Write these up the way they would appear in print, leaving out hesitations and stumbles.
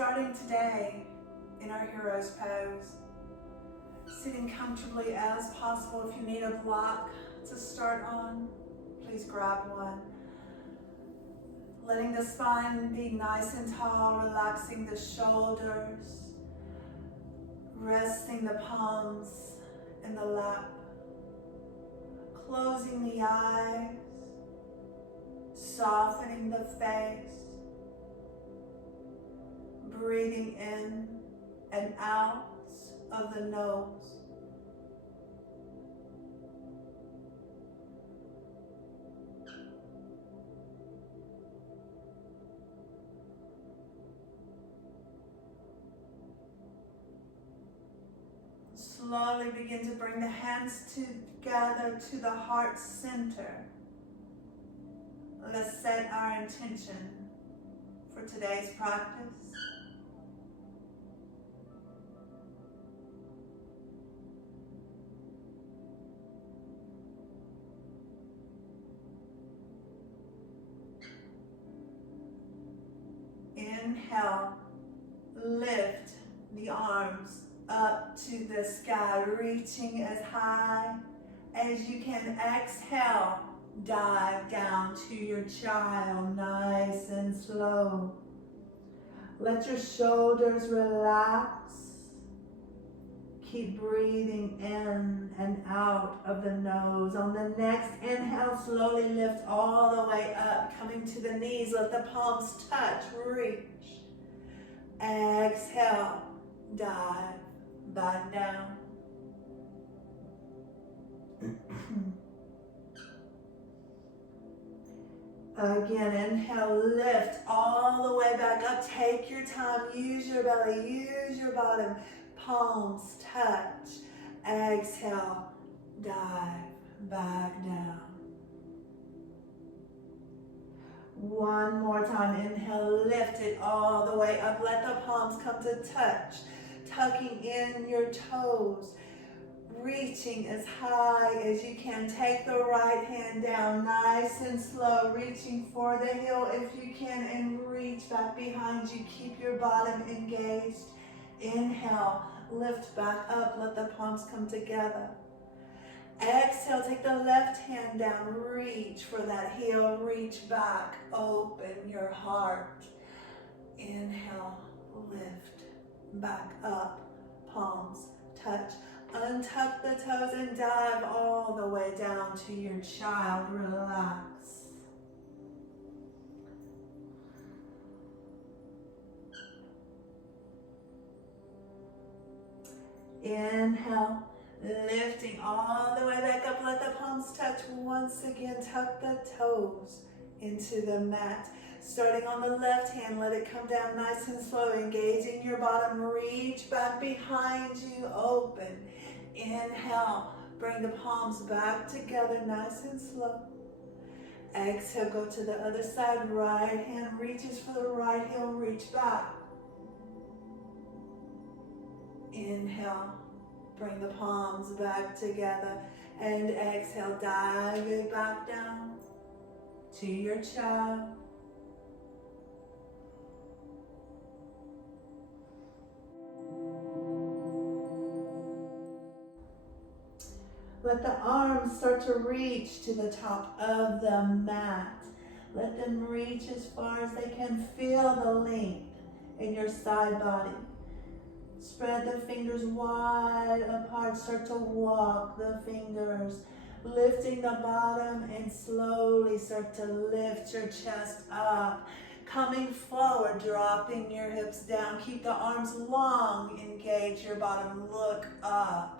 starting today in our hero's pose. Sitting comfortably as possible. If you need a block to start on, please grab one. Letting the spine be nice and tall, relaxing the shoulders, resting the palms in the lap, closing the eyes, softening the face, breathing in and out of the nose. Slowly begin to bring the hands together to the heart center. Let's set our intention for today's practice. Inhale, lift the arms up to the sky, reaching as high as you can. Exhale, dive down to your child, nice and slow. Let your shoulders relax. Keep breathing in and out of the nose. On the next inhale, slowly lift all the way up, coming to the knees. Let the palms touch, reach. Exhale, dive back down. Again, inhale, lift all the way back up. Take your time, use your belly, use your bottom. Palms touch. Exhale, dive back down. One more time. Inhale, lift it all the way up. Let the palms come to touch. Tucking in your toes. Reaching as high as you can. Take the right hand down nice and slow. Reaching for the heel if you can and reach back behind you. Keep your bottom engaged. Inhale, lift back up. Let the palms come together. Exhale, take the left hand down. Reach for that heel. Reach back. Open your heart. Inhale, lift back up. Palms touch. Untuck the toes and dive all the way down to your child. Relax. Inhale, lifting all the way back up. Let the palms touch. Once again, tuck the toes into the mat. Starting on the left hand, let it come down nice and slow. Engaging your bottom. Reach back behind you. Open. Inhale, bring the palms back together nice and slow. Exhale, go to the other side. Right hand reaches for the right heel. Reach back. Inhale, bring the palms back together. And exhale, dive it back down to your child. Let the arms start to reach to the top of the mat. Let them reach as far as they can. Feel the length in your side body. Spread the fingers wide apart. Start to walk the fingers, lifting the bottom and slowly start to lift your chest up. Coming forward, dropping your hips down. Keep the arms long. Engage your bottom. Look up.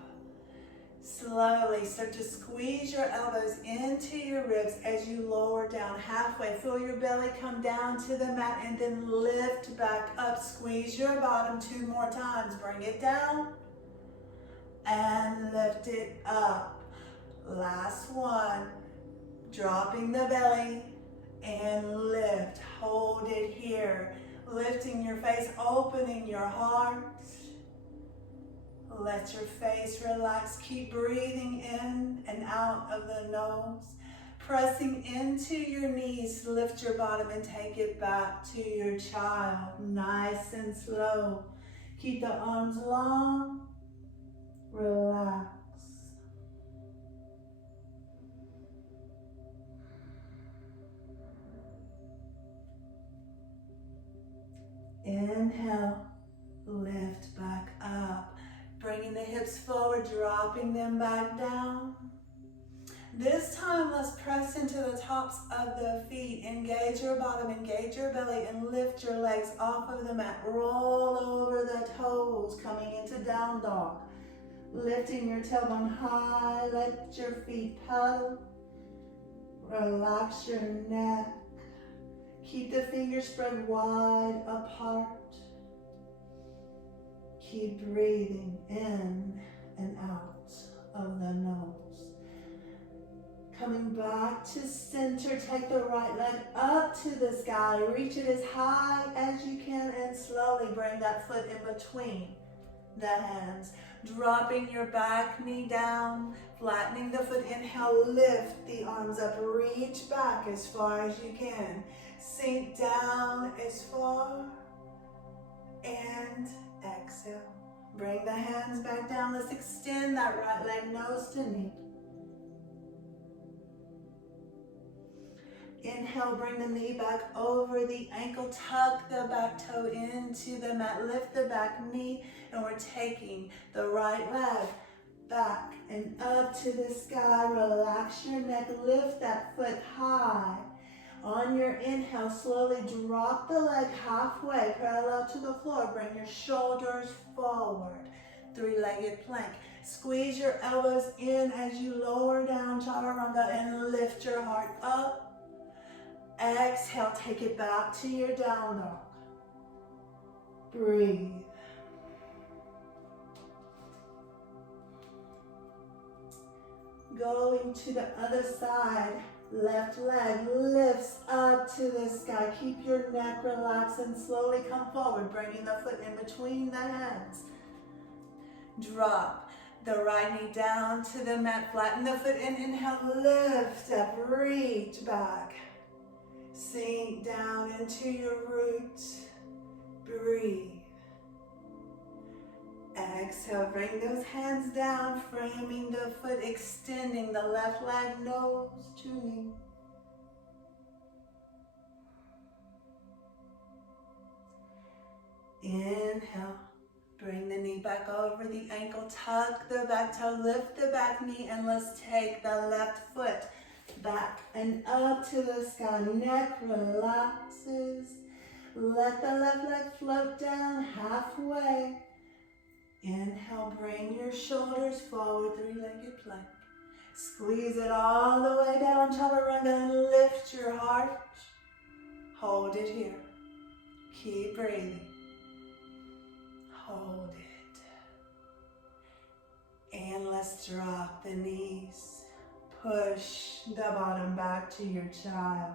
Slowly start to squeeze your elbows into your ribs as you lower down halfway. Feel your belly come down to the mat and then lift back up. Squeeze your bottom 2 more times. Bring it down and lift it up. Last one. Dropping the belly and lift. Hold it here. Lifting your face, opening your heart. Let your face relax. Keep breathing in and out of the nose. Pressing into your knees, lift your bottom and take it back to your child. Nice and slow. Keep the arms long. Relax. Inhale, lift back up. Bringing the hips forward, dropping them back down. This time, let's press into the tops of the feet. Engage your bottom, engage your belly, and lift your legs off of the mat. Roll over the toes, coming into down dog. Lifting your tailbone high, let your feet paddle. Relax your neck. Keep the fingers spread wide apart. Keep breathing in and out of the nose. Coming back to center, take the right leg up to the sky. Reach it as high as you can and slowly bring that foot in between the hands. Dropping your back knee down, flattening the foot. Inhale, lift the arms up. Reach back as far as you can. Sink down as far and exhale. Bring the hands back down. Let's extend that right leg nose to knee. Inhale, bring the knee back over the ankle. Tuck the back toe into the mat. Lift the back knee, and we're taking the right leg back and up to the sky. Relax your neck. Lift that foot high. On your inhale, slowly drop the leg halfway, parallel to the floor. Bring your shoulders forward. Three-legged plank. Squeeze your elbows in as you lower down, chaturanga, and lift your heart up. Exhale, take it back to your down dog. Breathe. Going to the other side. Left leg lifts up to the sky. Keep your neck relaxed and slowly come forward, bringing the foot in between the hands. Drop the right knee down to the mat. Flatten the foot in. Inhale, lift up, reach back. Sink down into your roots. Breathe. Exhale, bring those hands down, framing the foot, extending the left leg, nose to knee. Inhale, bring the knee back over the ankle, tuck the back toe, lift the back knee, and let's take the left foot back and up to the sky. Neck relaxes. Let the left leg float down halfway. Inhale, bring your shoulders forward, three-legged plank. Squeeze it all the way down, chaturanga, and lift your heart. Hold it here. Keep breathing. Hold it. And let's drop the knees. Push the bottom back to your child.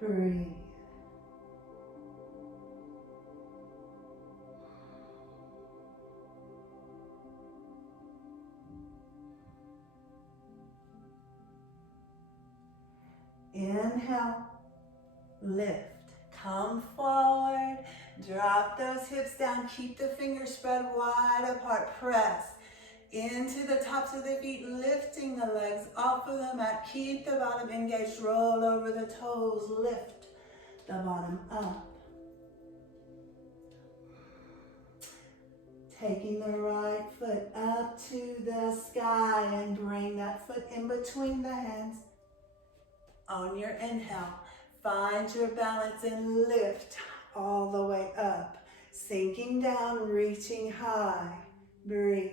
Breathe. Inhale, lift, come forward, drop those hips down, keep the fingers spread wide apart, press into the tops of the feet, lifting the legs off of the mat, keep the bottom engaged, roll over the toes, lift the bottom up. Taking the right foot up to the sky and bring that foot in between the hands. On your inhale, find your balance and lift all the way up. Sinking down, reaching high. Breathe.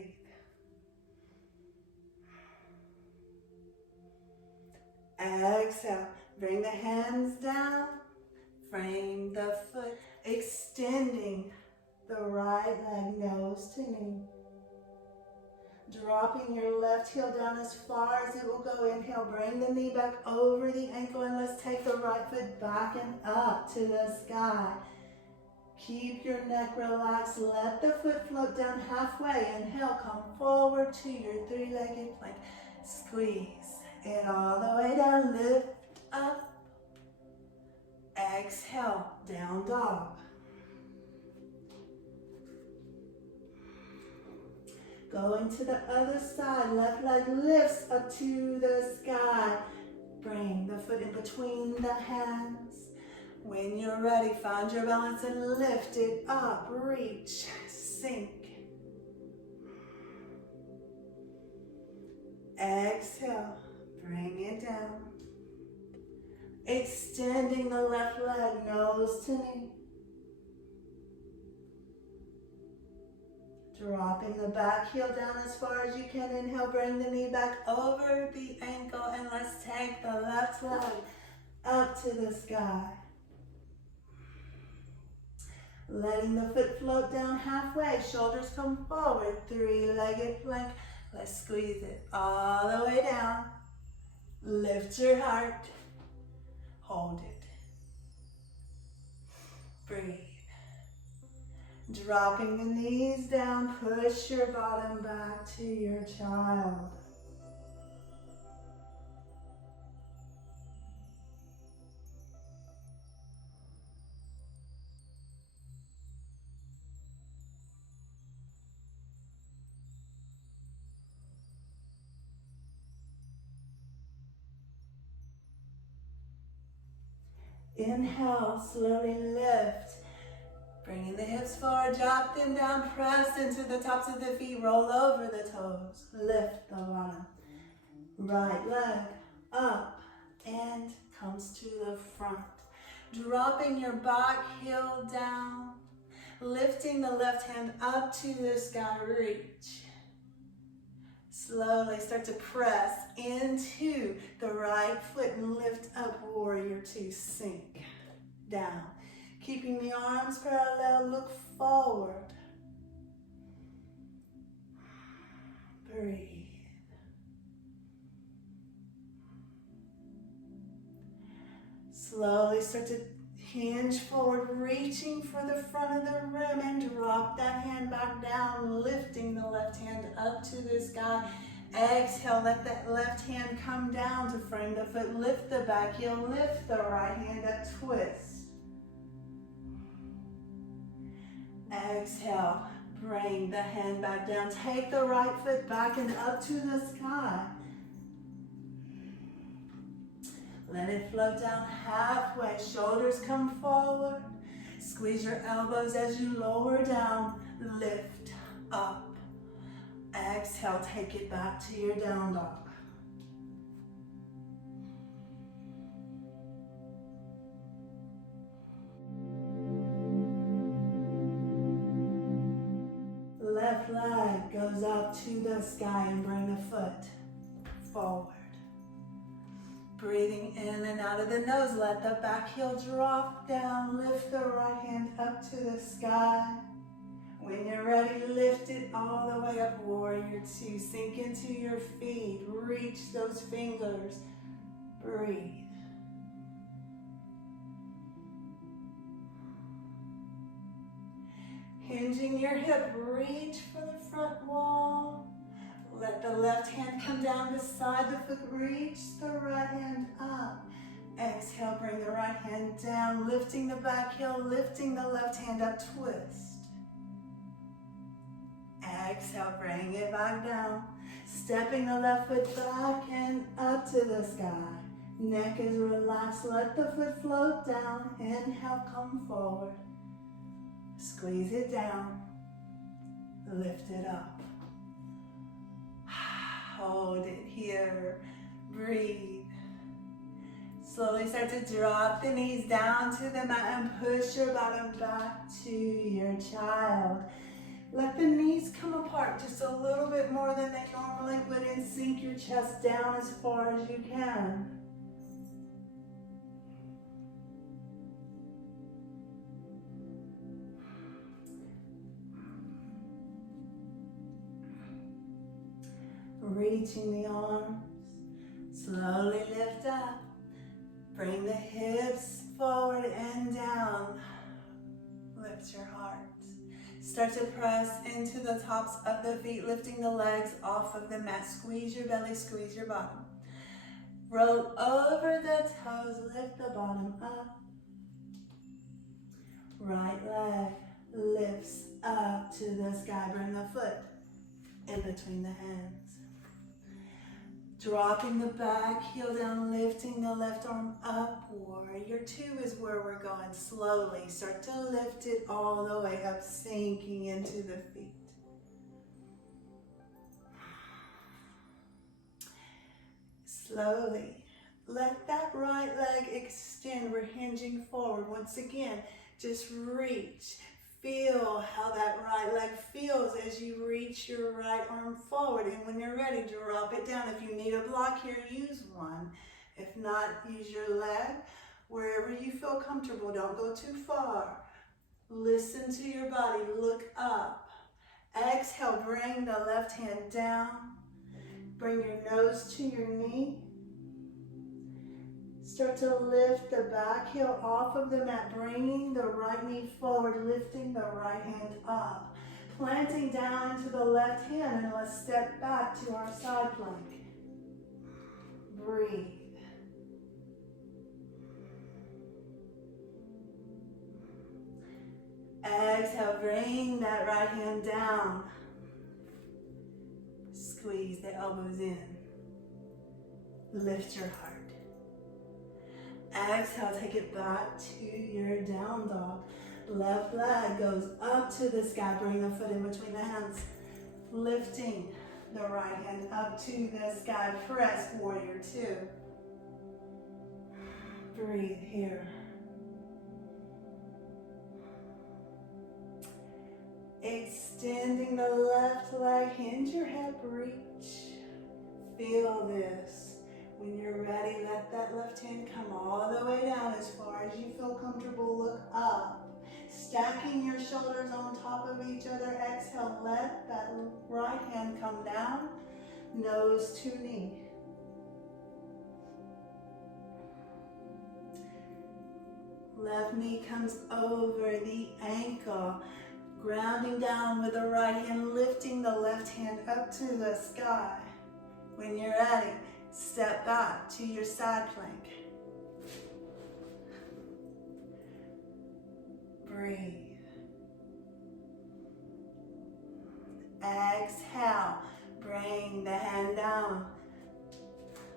Exhale, bring the hands down. Frame the foot, extending the right leg, nose to knee. Dropping your left heel down as far as it will go. Inhale, bring the knee back over the ankle, and let's take the right foot back and up to the sky. Keep your neck relaxed. Let the foot float down halfway. Inhale, come forward to your three-legged plank. Squeeze it all the way down, lift up. Exhale, down dog. Going to the other side, left leg lifts up to the sky. Bring the foot in between the hands. When you're ready, find your balance and lift it up, reach, sink. Exhale, bring it down. Extending the left leg, nose to knee. Dropping the back heel down as far as you can. Inhale, bring the knee back over the ankle, and let's take the left leg up to the sky. Letting the foot float down halfway, shoulders come forward, three-legged plank. Let's squeeze it all the way down. Lift your heart, hold it. Breathe. Dropping the knees down, push your bottom back to your child. Inhale, slowly lift. Bringing the hips forward, drop them down, press into the tops of the feet, roll over the toes, lift the bottom. Right leg up and comes to the front. Dropping your back heel down, lifting the left hand up to the sky, reach. Slowly start to press into the right foot and lift up, warrior two, sink down. Keeping the arms parallel, look forward. Breathe. Slowly start to hinge forward, reaching for the front of the room, and drop that hand back down, lifting the left hand up to the sky. Exhale, let that left hand come down to frame the foot, lift the back heel, lift the right hand up, twist. Exhale, bring the hand back down, take the right foot back and up to the sky. Let it float down halfway, shoulders come forward. Squeeze your elbows as you lower down, lift up. Exhale, take it back to your down dog. Left leg goes up to the sky and bring the foot forward. Breathing in and out of the nose, let the back heel drop down, lift the right hand up to the sky. When you're ready, lift it all the way up, warrior two. Sink into your feet, reach those fingers, breathe. Hinging your hip, reach for the front wall. Let the left hand come down beside the foot, reach the right hand up. Exhale, bring the right hand down, lifting the back heel, lifting the left hand up, twist. Exhale, bring it back down, stepping the left foot back and up to the sky. Neck is relaxed, let the foot float down. Inhale, come forward. Squeeze it down, lift it up. Hold it here, breathe. Slowly start to drop the knees down to the mat and push your bottom back to your child. Let the knees come apart just a little bit more than they normally would and sink your chest down as far as you can. Reaching the arms, slowly lift up. Bring the hips forward and down. Lift your heart. Start to press into the tops of the feet, lifting the legs off of the mat. Squeeze your belly, squeeze your bottom. Roll over the toes, lift the bottom up. Right leg lifts up to the sky. Bring the foot in between the hands. Dropping the back heel down, lifting the left arm up. Warrior two is where we're going. Slowly start to lift it all the way up, sinking into the feet. Slowly let that right leg extend. We're hinging forward. Once again, just reach. Feel how that right leg feels as you reach your right arm forward. And when you're ready, drop it down. If you need a block here, use one. If not, use your leg. Wherever you feel comfortable, don't go too far. Listen to your body, look up. Exhale, bring the left hand down. Bring your nose to your knee. Start to lift the back heel off of the mat, bringing the right knee forward, lifting the right hand up. Planting down into the left hand, and let's step back to our side plank. Breathe. Exhale, bring that right hand down. Squeeze the elbows in. Lift your heart. Exhale, take it back to your down dog. Left leg goes up to the sky. Bring the foot in between the hands. Lifting the right hand up to the sky. Press warrior two. Breathe here. Extending the left leg, hinge your hip, reach. Feel this. When you're ready, let that left hand come all the way down as far as you feel comfortable. Look up. Stacking your shoulders on top of each other. Exhale, let that right hand come down. Nose to knee. Left knee comes over the ankle. Grounding down with the right hand, lifting the left hand up to the sky. When you're ready, step back to your side plank. Breathe. Exhale, bring the hand down.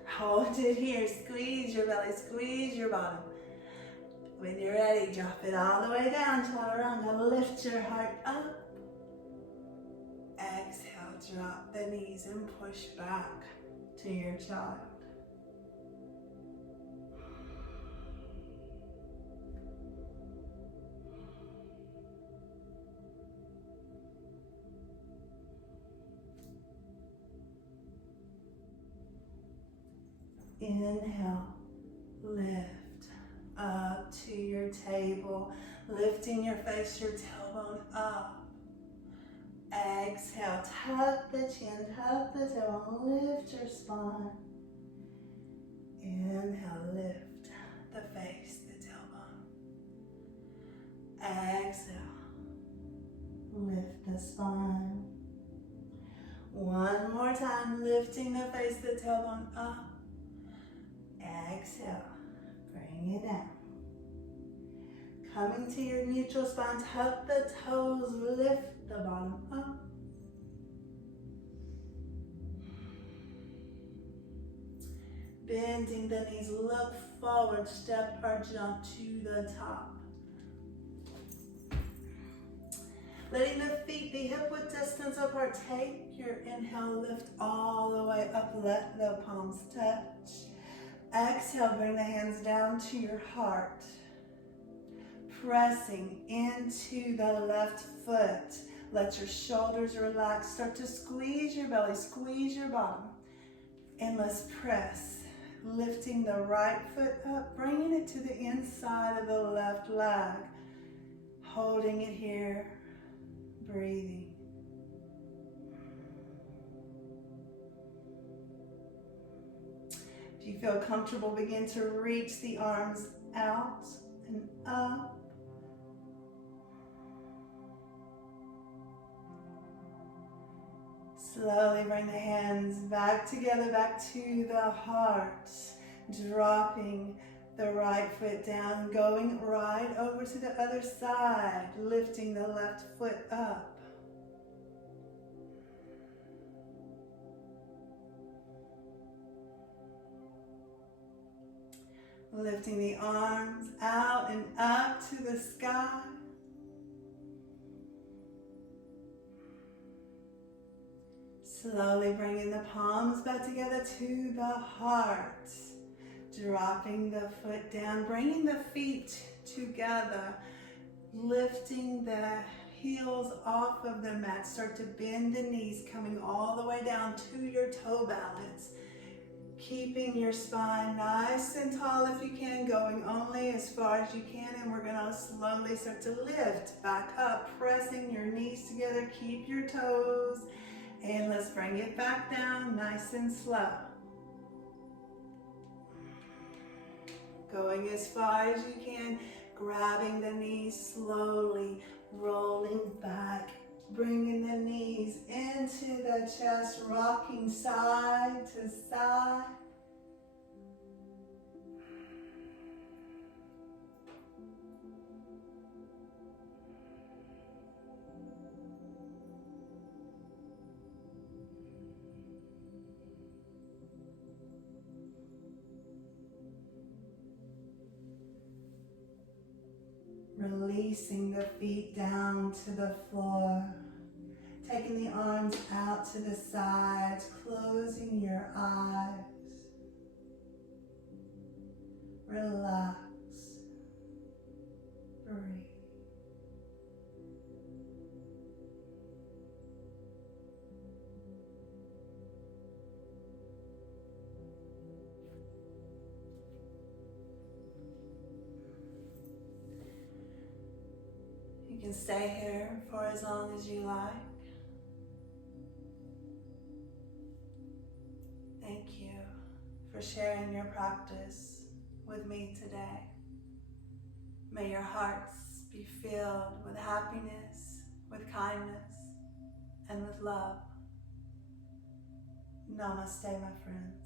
Hold it here, squeeze your belly, squeeze your bottom. When you're ready, drop it all the way down, chaturanga. Lift your heart up. Exhale, drop the knees and push back to your child. Inhale, lift up to your table, lifting your face, your tailbone up. Exhale, tuck the chin, tuck the tailbone, lift your spine. Inhale, lift the face, the tailbone. Exhale, lift the spine. One more time, lifting the face, the tailbone up. Exhale, bring it down. Coming to your neutral spine, tuck the toes, lift the bottom up. Bending the knees, look forward, step or jump to the top. Letting the feet be hip width distance apart. Take your inhale, lift all the way up, let the palms touch. Exhale, bring the hands down to your heart. Pressing into the left foot. Let your shoulders relax. Start to squeeze your belly, squeeze your bottom. And let's press. Lifting the right foot up, bringing it to the inside of the left leg. Holding it here, breathing. If you feel comfortable, begin to reach the arms out and up. Slowly bring the hands back together, back to the heart. Dropping the right foot down, going right over to the other side, lifting the left foot up. Lifting the arms out and up to the sky. Slowly bringing the palms back together to the heart. Dropping the foot down, bringing the feet together. Lifting the heels off of the mat. Start to bend the knees, coming all the way down to your toe balance. Keeping your spine nice and tall if you can, going only as far as you can, and we're gonna slowly start to lift back up, pressing your knees together, keep your toes, and let's bring it back down nice and slow. Going as far as you can, grabbing the knees slowly, rolling back, bringing the knees into the chest, rocking side to side. Releasing the feet down to the floor. Taking the arms out to the sides, closing your eyes. Relax. Breathe. You can stay here for as long as you like. Thank you for sharing your practice with me today. May your hearts be filled with happiness, with kindness, and with love. Namaste, my friends.